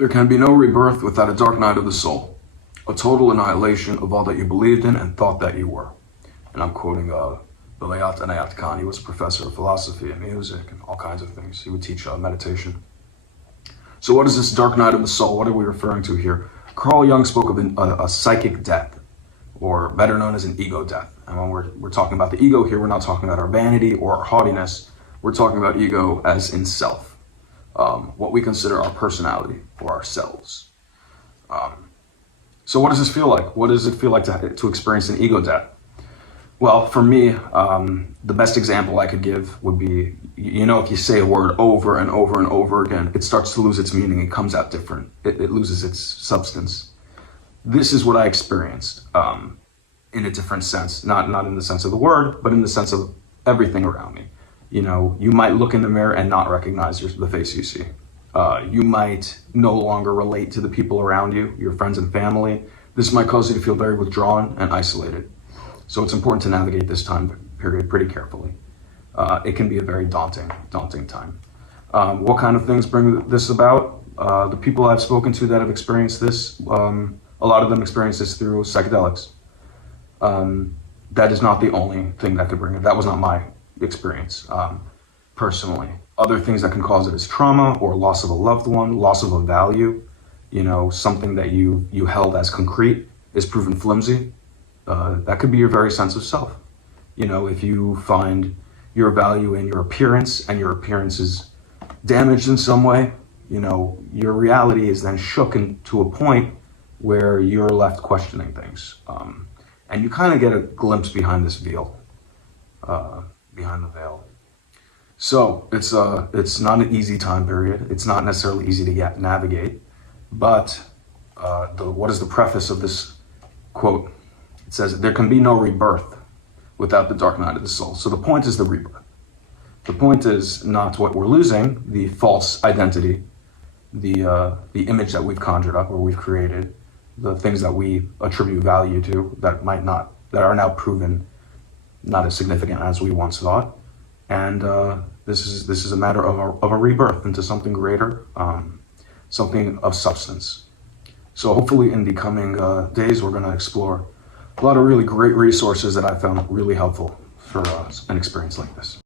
There can be no rebirth without a dark night of the soul, a total annihilation of all that you believed in and thought that you were. And I'm quoting Vilayat Inayat Khan. He was a professor of philosophy and music and all kinds of things. He would teach meditation. So what is this dark night of the soul? What are we referring to here? Carl Jung spoke of a psychic death, or better known as an ego death. And when we're talking about the ego here, we're not talking about our vanity or our haughtiness. We're talking about ego as in self. What we consider our personality or ourselves. So what does this feel like? What does it feel like to experience an ego death? Well, for me, the best example I could give would be, if you say a word over and over and over again, it starts to lose its meaning. It comes out different. It loses its substance. This is what I experienced in a different sense, not in the sense of the word, but in the sense of everything around me. You might look in the mirror and not recognize the face you see. You might no longer relate to the people around you, your friends and family. This might cause you to feel very withdrawn and isolated. So it's important to navigate this time period pretty carefully. It can be a very daunting time. What kind of things bring this about? The people I've spoken to that have experienced this, a lot of them experience this through psychedelics. That is not the only thing that could bring it. That was not my experience personally. Other things that can cause it is trauma or loss of a loved one, loss of a value. Something that you held as concrete is proven flimsy. That could be your very sense of self. If you find your value in your appearance and your appearance is damaged in some way, your reality is then shook to a point where you're left questioning things. And you kind of get a glimpse behind this veil. Behind the veil. So it's not an easy time period. It's not necessarily easy to navigate, but what is the preface of this quote? It says, there can be no rebirth without the dark night of the soul. So the point is the rebirth. The point is not what we're losing, the false identity, the image that we've conjured up or we've created, the things that we attribute value to that are now proven not as significant as we once thought. And this is a matter of a rebirth into something greater, something of substance. So hopefully in the coming days, we're going to explore a lot of really great resources that I found really helpful for an experience like this.